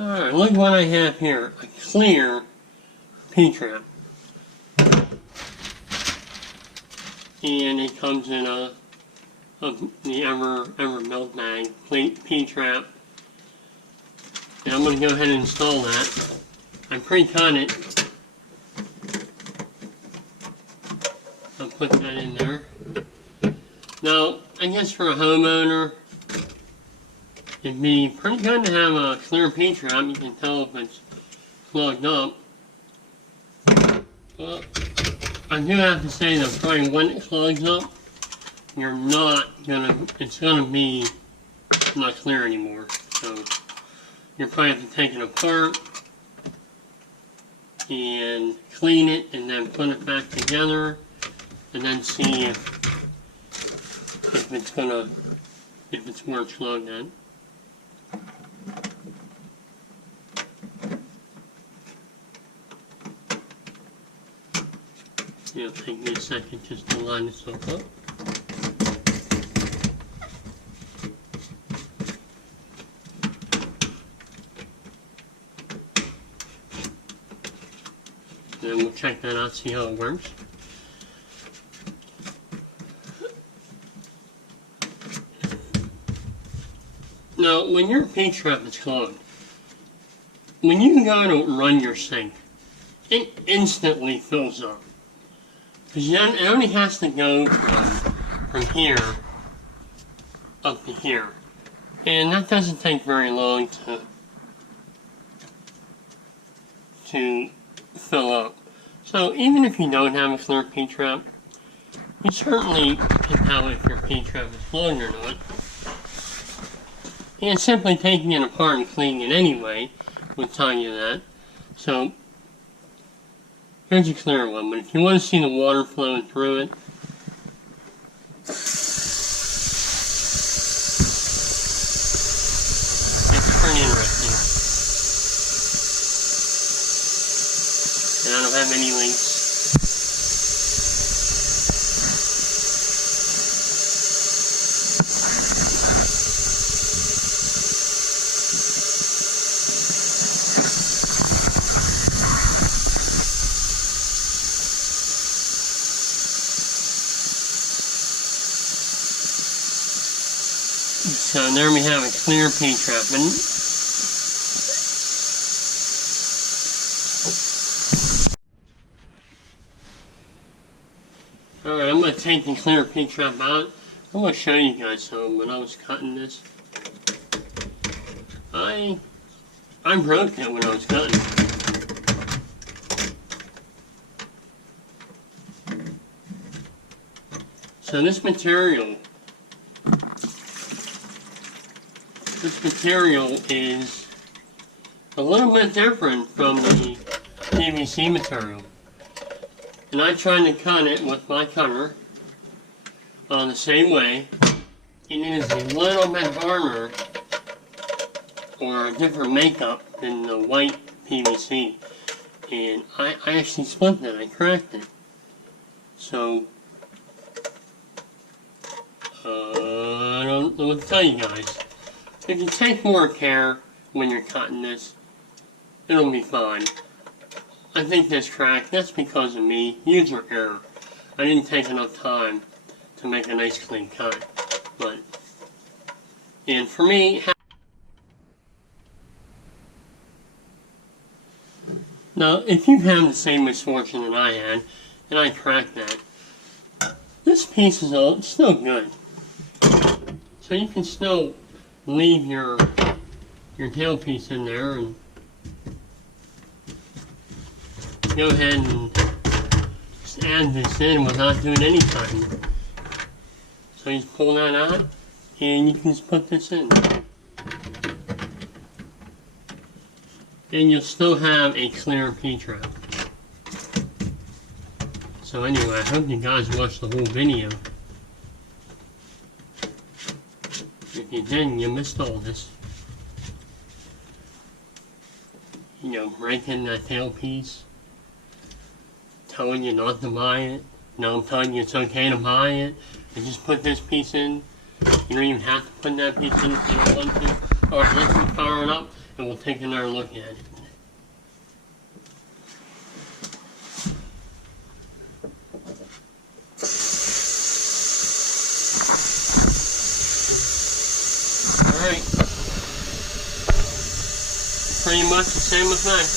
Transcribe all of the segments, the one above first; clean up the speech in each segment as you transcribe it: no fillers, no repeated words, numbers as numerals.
Alright, look what I have here. A clear P-trap. And it comes in the Ever Milk Bag P-trap. And I'm going to go ahead and install that. I pre-cut it. I'll put that in there. Now, I guess for a homeowner, it'd be pretty good to have a clear P-trap. You can tell if it's plugged up. Well, I do have to say that probably when it plugs up, it's gonna be not clear anymore. So you'll probably have to take it apart and clean it and then put it back together and then see if it's where it's plugged in. It'll take me a second just to line this up. Then we'll check that out, see how it works. Now, when your P-trap is clogged, when you go to run your sink, it instantly fills up. Because it only has to go from here up to here. And that doesn't take very long to fill up. So even if you don't have a clear P-trap, you certainly can tell if your P-trap is plugged or not. And simply taking it apart and cleaning it anyway will tell you that. So here's a clear one, but if you want to see the water flowing through it, it's pretty interesting. And I don't have any links. So there we have a clear P-trap. Alright, I'm going to take the clear P-trap out. I'm going to show you guys some. When I was cutting this, I broke it when I was cutting. So this material is a little bit different from the PVC material. And I tried to cut it with my cutter the same way, and it is a little bit harder or a different makeup than the white PVC. And I actually split it, I cracked it. So, I don't know what to tell you guys. If you take more care when you're cutting this, it'll be fine. I think this cracked, that's because of me, user error. I didn't take enough time to make a nice clean cut. And for me, now if you have the same misfortune that I had, and I cracked that, this piece is still good. So you can still leave your tailpiece in there and go ahead and just add this in without doing any cutting. So you just pull that out and you can just put this in. And you'll still have a clear P-trap. So anyway, I hope you guys watched the whole video. If you didn't, you missed all this. You know, breaking that tailpiece, telling you not to buy it. Now I'm telling you it's okay to buy it. And just put this piece in. You don't even have to put that piece in if you don't want to. Or let me fire it up and we'll take another look at it. Alright. Pretty much the same with mine.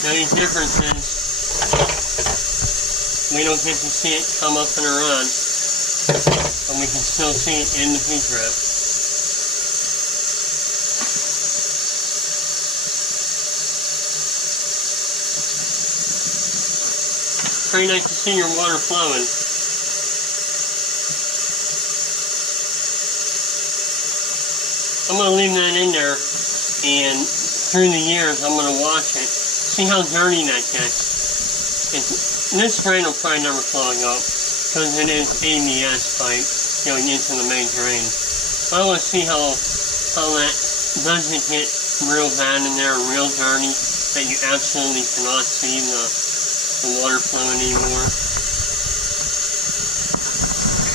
The only difference is we don't get to see it come up and around, but we can still see it in the pink wrap. Pretty nice to see your water flowing. I'm going to leave that in there, and through the years I'm going to wash it. See how dirty that gets. This drain will probably never clog up, because it is ABS pipe going into the main drain. But I want to see how that doesn't get real bad in there, real dirty, that you absolutely cannot see the water flowing anymore.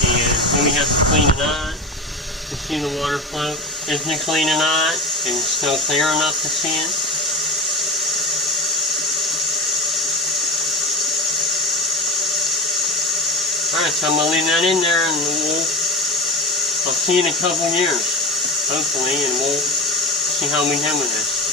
And then we have to clean it out to see the water flow. Isn't it clean or not? And still clear enough to see it? Alright, so I'm going to leave that in there, and I'll see you in a couple years, hopefully, and we'll see how we do with this.